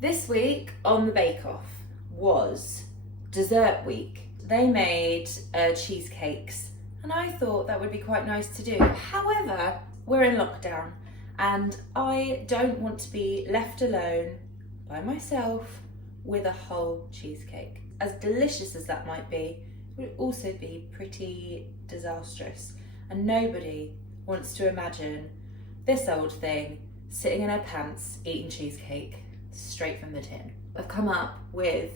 This week on the Bake Off was dessert week. They made cheesecakes and I thought that would be quite nice to do. However, we're in lockdown and I don't want to be left alone by myself with a whole cheesecake. As delicious as that might be, it would also be pretty disastrous. And nobody wants to imagine this old thing sitting in her pants eating cheesecake straight from the tin. I've come up with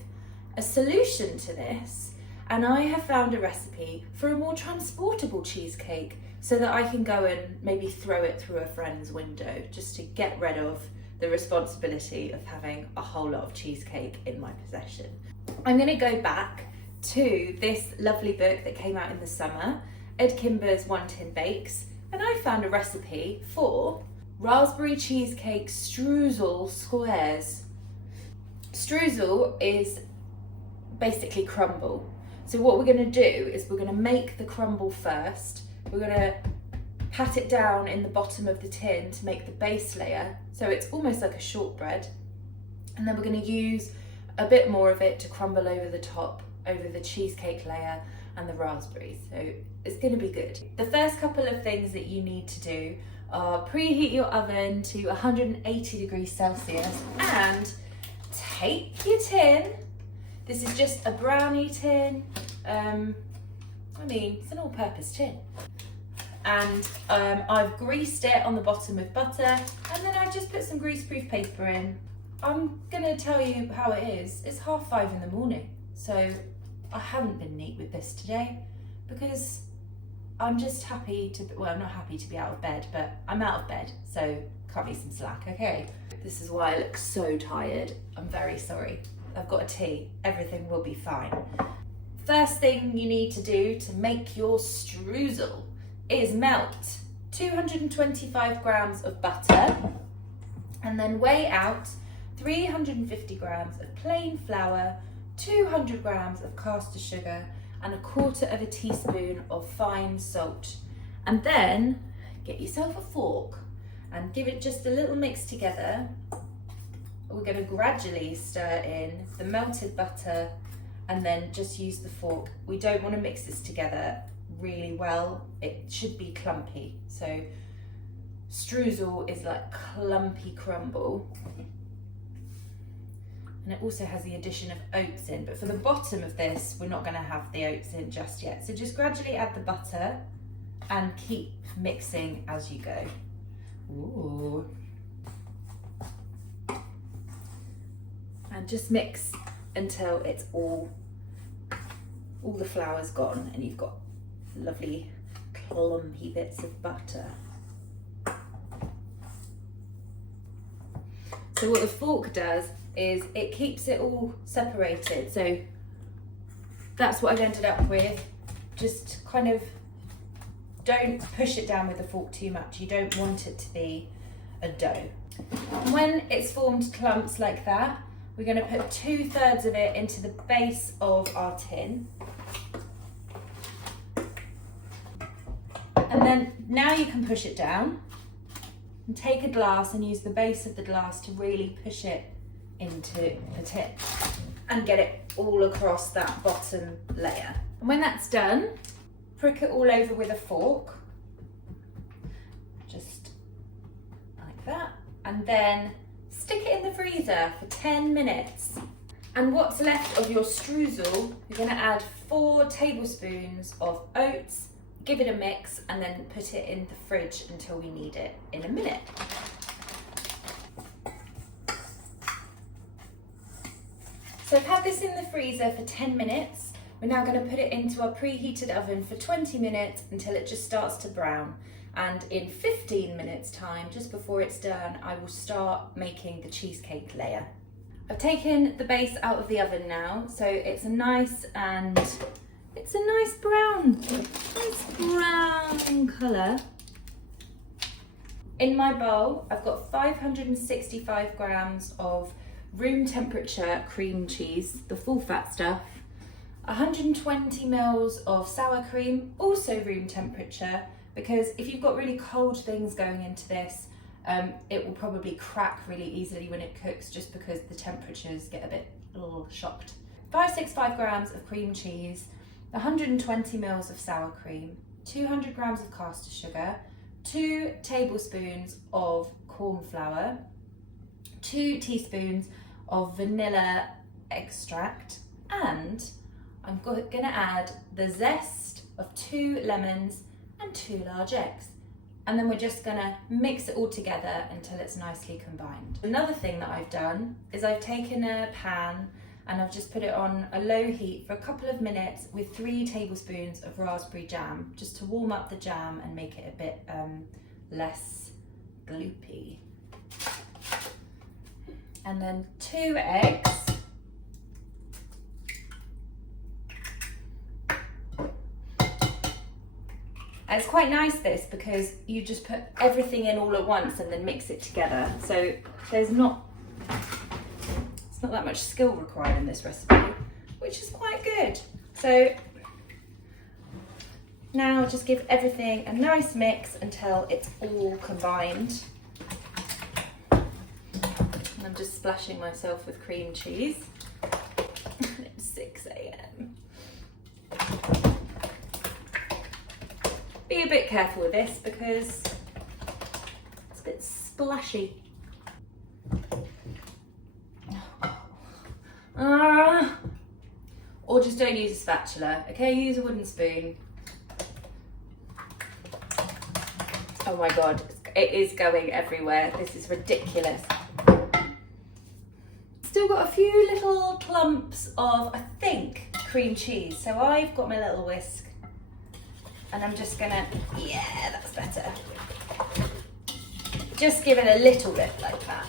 a solution to this, and I have found a recipe for a more transportable cheesecake so that I can go and maybe throw it through a friend's window just to get rid of the responsibility of having a whole lot of cheesecake in my possession. I'm going to go back to this lovely book that came out in the summer, Edd Kimber's One Tin Bakes, and I found a recipe for raspberry cheesecake streusel squares. Streusel is basically crumble. So what we're going to do is we're going to make the crumble first. We're going to pat it down in the bottom of the tin to make the base layer, so it's almost like a shortbread. And then we're going to use a bit more of it to crumble over the top, over the cheesecake layer and the raspberries. So it's going to be good. The first couple of things that you need to do are preheat your oven to 180 degrees Celsius and take your tin. This is just a brownie tin. It's an all-purpose tin. And I've greased it on the bottom with butter, and then I've just put some greaseproof paper in. I'm gonna tell you how it is. It's 5:30 in the morning, so I haven't been neat with this today because I'm just happy to, well, I'm not happy to be out of bed, but I'm out of bed, so cut me some slack, okay? This is why I look so tired. I'm very sorry. I've got a tea. Everything will be fine. First thing you need to do to make your streusel is melt 225 grams of butter and then weigh out 350 grams of plain flour, 200 grams of caster sugar, and 1/4 teaspoon of fine salt. And then get yourself a fork and give it just a little mix together. We're going to gradually stir in the melted butter and then just use the fork. We don't want to mix this together really well. It should be clumpy. So streusel is like clumpy crumble. And it also has the addition of oats in, but for the bottom of this, we're not going to have the oats in just yet. So just gradually add the butter and keep mixing as you go. Ooh. And just mix until it's all the flour's gone and you've got lovely clumpy bits of butter. So what the fork does is it keeps it all separated. So that's what I've ended up with. Just kind of don't push it down with the fork too much. You don't want it to be a dough. When it's formed clumps like that, we're going to put 2/3 of it into the base of our tin. And then now you can push it down and take a glass and use the base of the glass to really push it into the tin and get it all across that bottom layer. And when that's done, prick it all over with a fork, just like that, and then stick it in the freezer for 10 minutes. And what's left of your streusel, you're going to add 4 tablespoons of oats, give it a mix, and then put it in the fridge until we need it in a minute. So I've had this in the freezer for 10 minutes. We're now going to put it into our preheated oven for 20 minutes until it just starts to brown. And in 15 minutes time, just before it's done, I will start making the cheesecake layer. I've taken the base out of the oven now, so it's a nice brown colour. In my bowl, I've got 565 grams of room temperature cream cheese, the full fat stuff, 120 mils of sour cream, also room temperature, because if you've got really cold things going into this, it will probably crack really easily when it cooks just because the temperatures get a bit shocked. 565 grams of cream cheese, 120 mils of sour cream, 200 grams of caster sugar, 2 tablespoons of cornflour, 2 teaspoons of vanilla extract, and I'm going to add the zest of 2 lemons and 2 large eggs. And then we're just going to mix it all together until it's nicely combined. Another thing that I've done is I've taken a pan and I've just put it on a low heat for a couple of minutes with 3 tablespoons of raspberry jam, just to warm up the jam and make it a bit less gloopy. And then 2 eggs. And it's quite nice this because you just put everything in all at once and then mix it together. So it's not that much skill required in this recipe, which is quite good. So now just give everything a nice mix until it's all combined. And I'm just splashing myself with cream cheese. It's 6 a.m. Be a bit careful with this because it's a bit splashy. Or just don't use a spatula, okay? Use a wooden spoon. Oh my God, it is going everywhere. This is ridiculous. Still got a few little clumps of, I think, cream cheese. So I've got my little whisk and I'm just gonna, yeah, that's better. Just give it a little bit like that.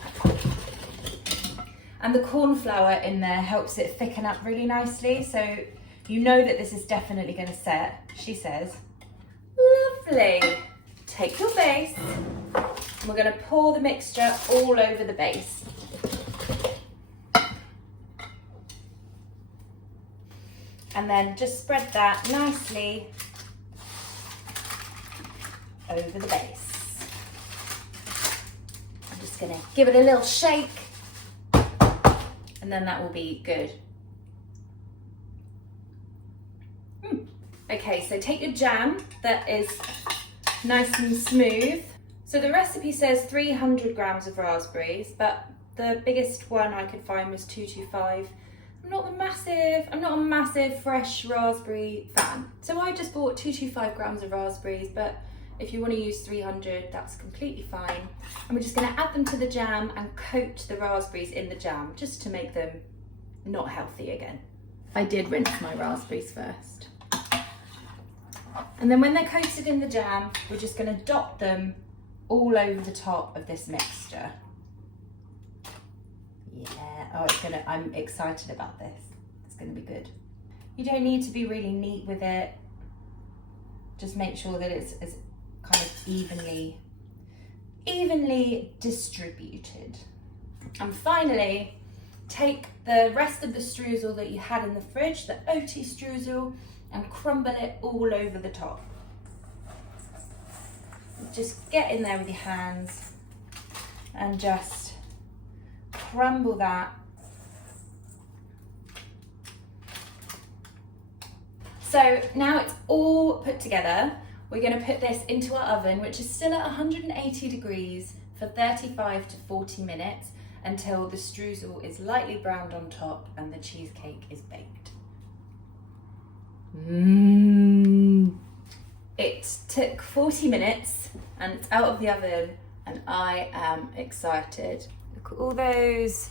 And the cornflour in there helps it thicken up really nicely. So you know that this is definitely gonna set, she says. Lovely. Take your base and we're gonna pour the mixture all over the base. And then just spread that nicely over the base. I'm just gonna give it a little shake and then that will be good. Okay, so take your jam that is nice and smooth. So the recipe says 300 grams of raspberries, but the biggest one I could find was 225. I'm not a massive fresh raspberry fan. So I just bought 225 grams of raspberries, but if you want to use 300, that's completely fine. And we're just going to add them to the jam and coat the raspberries in the jam just to make them not healthy again. I did rinse my raspberries first. And then when they're coated in the jam, we're just going to dot them all over the top of this mixture. Yeah, I'm excited about this. It's going to be good. You don't need to be really neat with it. Just make sure that it's kind of evenly distributed. And finally, take the rest of the streusel that you had in the fridge, the oaty streusel, and crumble it all over the top. Just get in there with your hands and just crumble that. So now it's all put together. We're going to put this into our oven, which is still at 180 degrees for 35 to 40 minutes until the streusel is lightly browned on top and the cheesecake is baked. It took 40 minutes and it's out of the oven and I am excited. Look at all those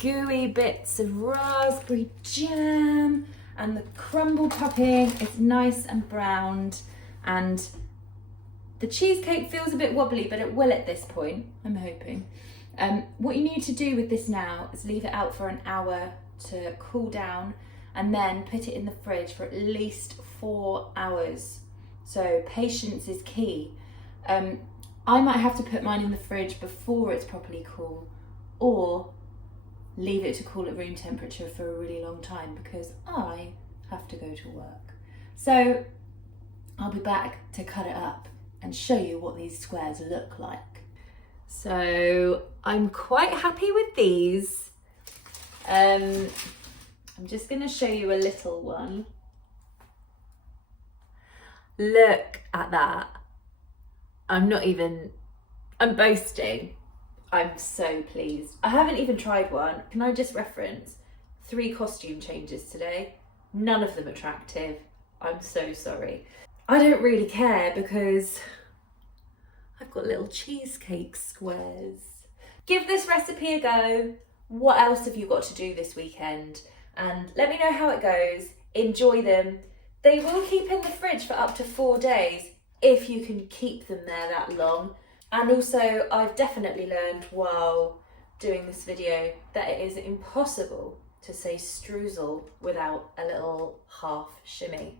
gooey bits of raspberry jam and the crumble topping is nice and browned. And the cheesecake feels a bit wobbly, but it will at this point, I'm hoping. What you need to do with this now is leave it out for an hour to cool down and then put it in the fridge for at least 4 hours. So patience is key. I might have to put mine in the fridge before it's properly cool or leave it to cool at room temperature for a really long time because I have to go to work. So I'll be back to cut it up and show you what these squares look like. So I'm quite happy with these. I'm just going to show you a little one. Look at that. I'm boasting. I'm so pleased. I haven't even tried one. Can I just reference 3 costume changes today? None of them attractive. I'm so sorry. I don't really care because I've got little cheesecake squares. Give this recipe a go. What else have you got to do this weekend? And let me know how it goes. Enjoy them. They will keep in the fridge for up to 4 days if you can keep them there that long. And also, I've definitely learned while doing this video that it is impossible to say streusel without a little half shimmy.